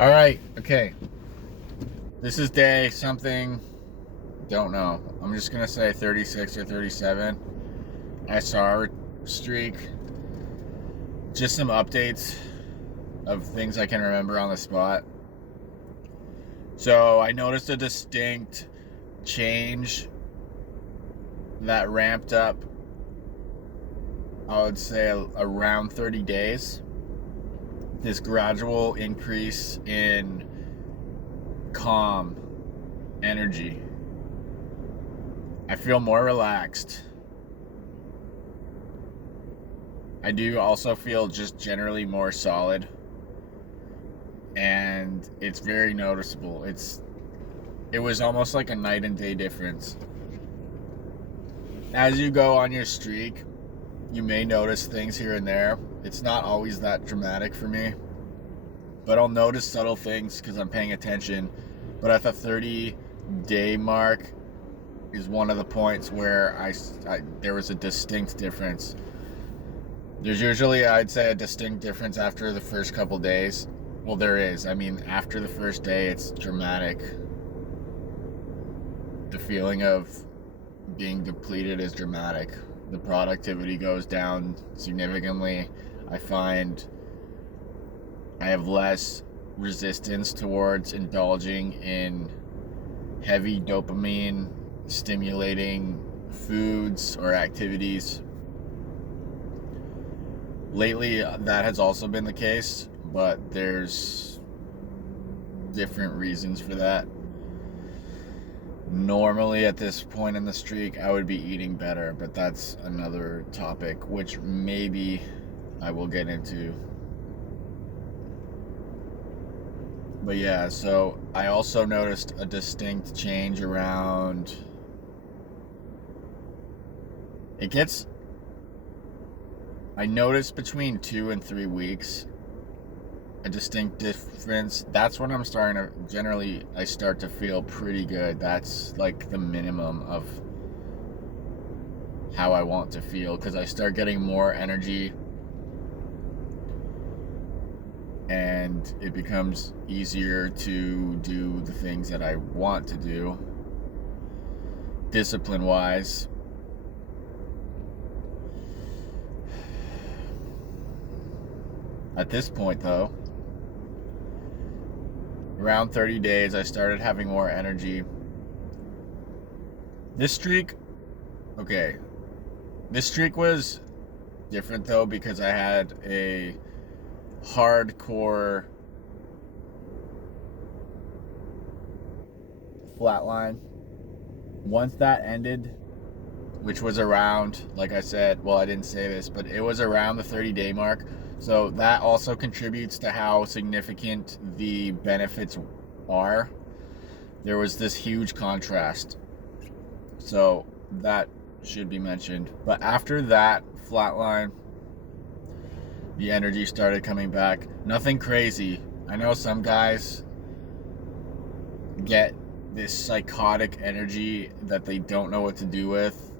All right, okay. This is day something, don't know. I'm just gonna say 36 or 37. SR streak. Just some updates of things I can remember on the spot. So I noticed a distinct change that ramped up, I would say around 30 days. This gradual increase in calm energy. I feel more relaxed. I do also feel just generally more solid, and it's very noticeable. It was almost like a night and day difference. As you go on your streak, you may notice things here and there. It's not always that dramatic for me, but I'll notice subtle things because I'm paying attention. But at the 30-day mark is one of the points where there was a distinct difference. There's usually, I'd say, a distinct difference after the first couple days. Well, there is. I mean, after the first day, it's dramatic. The feeling of being depleted is dramatic. The productivity goes down significantly. I find I have less resistance towards indulging in heavy dopamine stimulating foods or activities. Lately, that has also been the case, but there's different reasons for that. Normally, at this point in the streak, I would be eating better, but that's another topic, which maybe I will get into. But yeah, so I also noticed a distinct change around. I noticed between 2 and 3 weeks a distinct difference. That's when I'm starting to, generally, I start to feel pretty good. That's like the minimum of how I want to feel, because I start getting more energy and it becomes easier to do the things that I want to do discipline wise. At this point, though, around 30 days, I started having more energy. This streak was different, though, because I had a hardcore flatline. Once that ended, which was around, like I said, well, I didn't say this, but it was around the 30-day mark. So that also contributes to how significant the benefits are. There was this huge contrast. So that should be mentioned. But after that flatline, the energy started coming back. Nothing crazy. I know some guys get this psychotic energy that they don't know what to do with,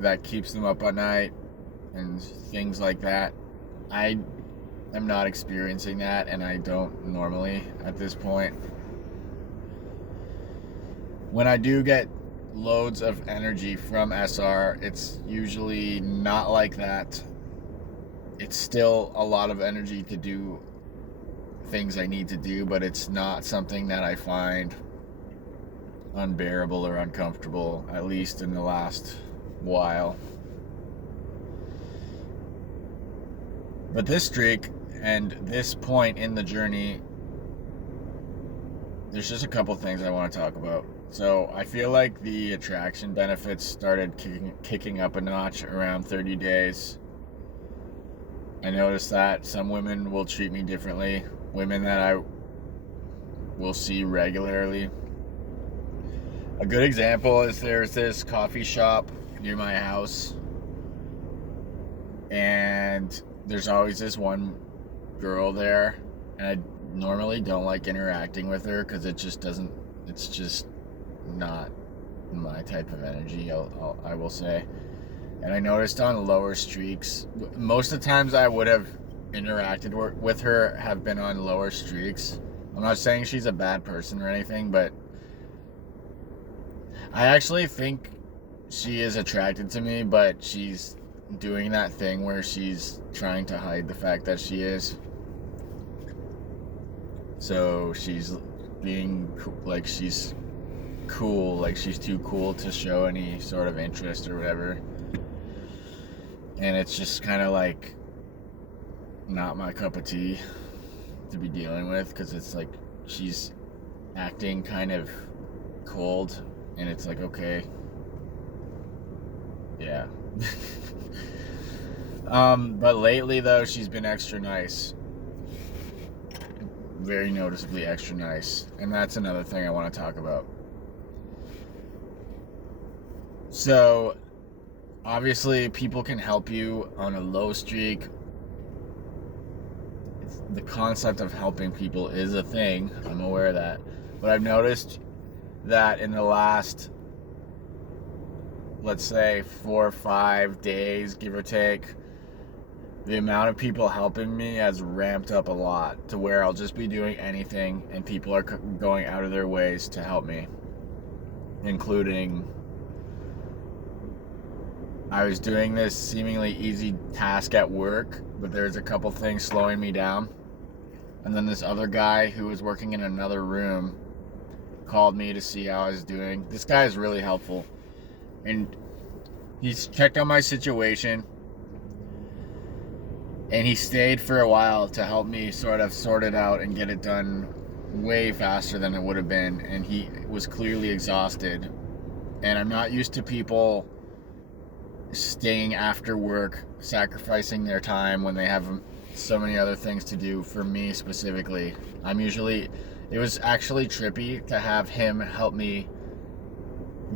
that keeps them up at night and things like that. I am not experiencing that, and I don't normally at this point. When I do get loads of energy from SR, it's usually not like that. It's still a lot of energy to do things I need to do, but it's not something that I find unbearable or uncomfortable, at least in the last while. But this streak and this point in the journey, there's just a couple things I want to talk about. So I feel like the attraction benefits started kicking up a notch around 30 days. I noticed that some women will treat me differently. Women that I will see regularly. A good example is there's this coffee shop near my house, and there's always this one girl there, and I normally don't like interacting with her because it's just not my type of energy, I will say. And I noticed on lower streaks, most of the times I would have interacted with her have been on lower streaks. I'm not saying she's a bad person or anything, but I actually think she is attracted to me, but she's doing that thing where she's trying to hide the fact that she is. So she's being like she's cool, like she's too cool to show any sort of interest or whatever. And it's just kind of like not my cup of tea to be dealing with, because it's like she's acting kind of cold, and it's like, okay, yeah. But lately though, she's been extra nice, very noticeably extra nice, and that's another thing I want to talk about. So obviously people can help you on a low streak. The concept of helping people is a thing, I'm aware of that, but I've noticed that in the last, let's say 4 or 5 days, give or take, the amount of people helping me has ramped up a lot, to where I'll just be doing anything and people are going out of their ways to help me. Including, I was doing this seemingly easy task at work, but there's a couple things slowing me down. And then this other guy who was working in another room called me to see how I was doing. This guy is really helpful, and he's checked on my situation, and he stayed for a while to help me sort of sort it out and get it done way faster than it would have been. And he was clearly exhausted, and I'm not used to people staying after work, sacrificing their time when they have so many other things to do. For me specifically, it was actually trippy to have him help me,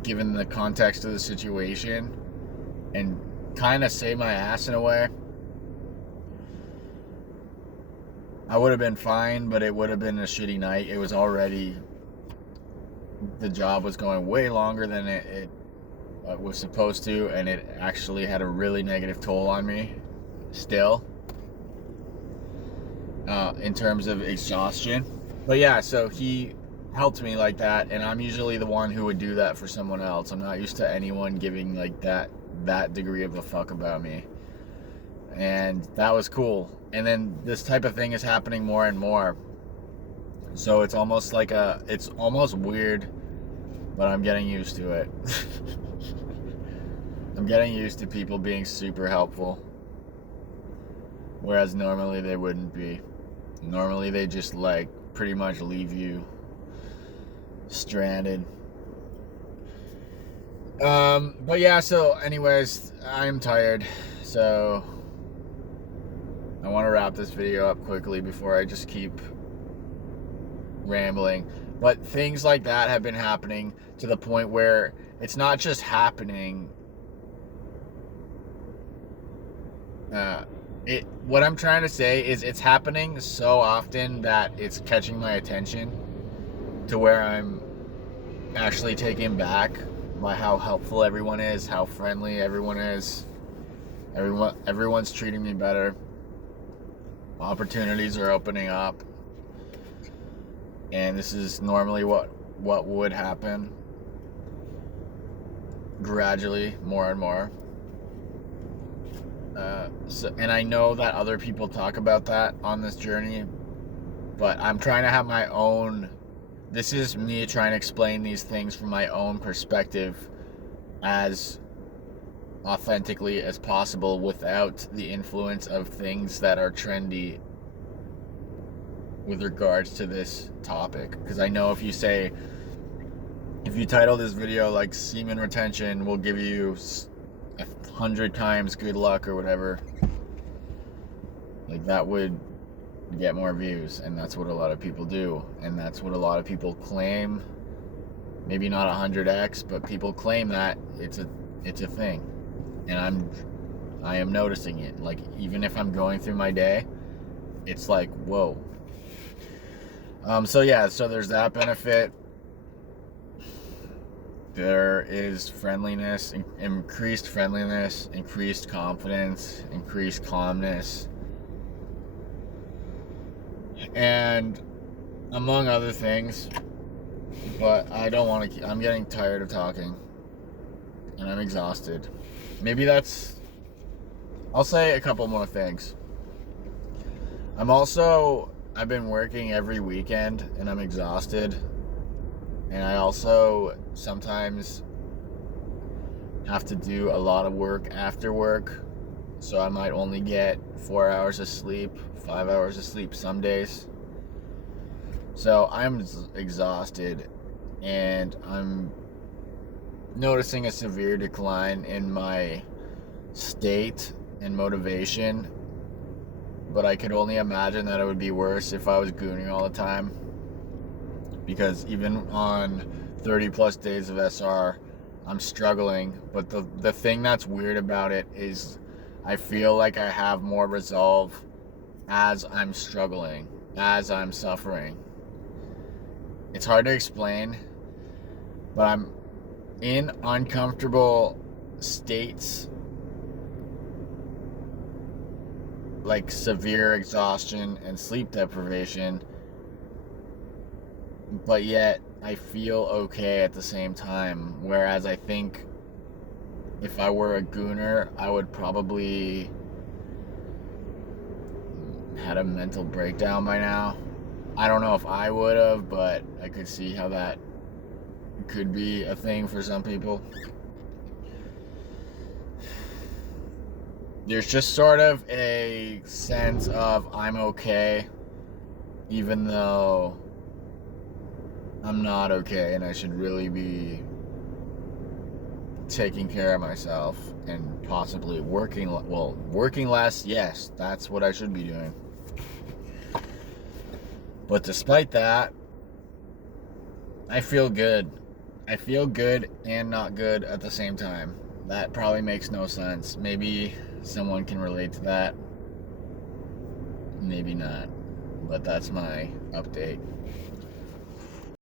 given the context of the situation, and kind of save my ass in a way. I would have been fine, but it would have been a shitty night. It was already, the job was going way longer than it was supposed to, and it actually had a really negative toll on me still, in terms of exhaustion. But yeah, so he helped me like that, and I'm usually the one who would do that for someone else. I'm not used to anyone giving like that degree of a fuck about me, and that was cool. And then this type of thing is happening more and more, so it's almost weird, but I'm getting used to it. I'm getting used to people being super helpful, whereas normally they wouldn't be. Normally they just like pretty much leave you stranded. But yeah, so anyways, I'm tired, so I want to wrap this video up quickly before I just keep rambling. But things like that have been happening to the point where it's not just happening. What I'm trying to say is it's happening so often that it's catching my attention, to where I'm actually taken back by how helpful everyone is, how friendly everyone is. Everyone's treating me better. Opportunities are opening up. And this is normally what would happen gradually, more and more. And I know that other people talk about that on this journey, but I'm trying to have my own. This is me trying to explain these things from my own perspective as authentically as possible, without the influence of things that are trendy with regards to this topic. Because I know if you title this video like Semen Retention will give you 100 times good luck or whatever, like that would get more views, and that's what a lot of people do, and that's what a lot of people claim. Maybe not 100x, but people claim that it's a thing, and I am noticing it. Like, even if I'm going through my day, it's like, whoa. So yeah, so there's that benefit. There is friendliness, increased friendliness, increased confidence, increased calmness, and among other things. But I don't want to. I'm getting tired of talking, and I'm exhausted. Maybe that's. I'll say a couple more things. I've been working every weekend, and I'm exhausted. And I also sometimes have to do a lot of work after work. So I might only get 4 hours of sleep, 5 hours of sleep some days. So I'm exhausted, and I'm noticing a severe decline in my state and motivation. But I could only imagine that it would be worse if I was gooning all the time. Because even on 30 plus days of SR, I'm struggling. But the thing that's weird about it is I feel like I have more resolve as I'm struggling, as I'm suffering. It's hard to explain, but I'm in uncomfortable states, like severe exhaustion and sleep deprivation, but yet I feel okay at the same time. Whereas I think if I were a gooner, I would probably had a mental breakdown by now. I don't know if I would have, but I could see how that could be a thing for some people. There's just sort of a sense of I'm okay, even though I'm not okay, and I should really be taking care of myself and possibly working less. Yes, that's what I should be doing. But despite that, I feel good. I feel good and not good at the same time. That probably makes no sense. Maybe someone can relate to that. Maybe not. But that's my update.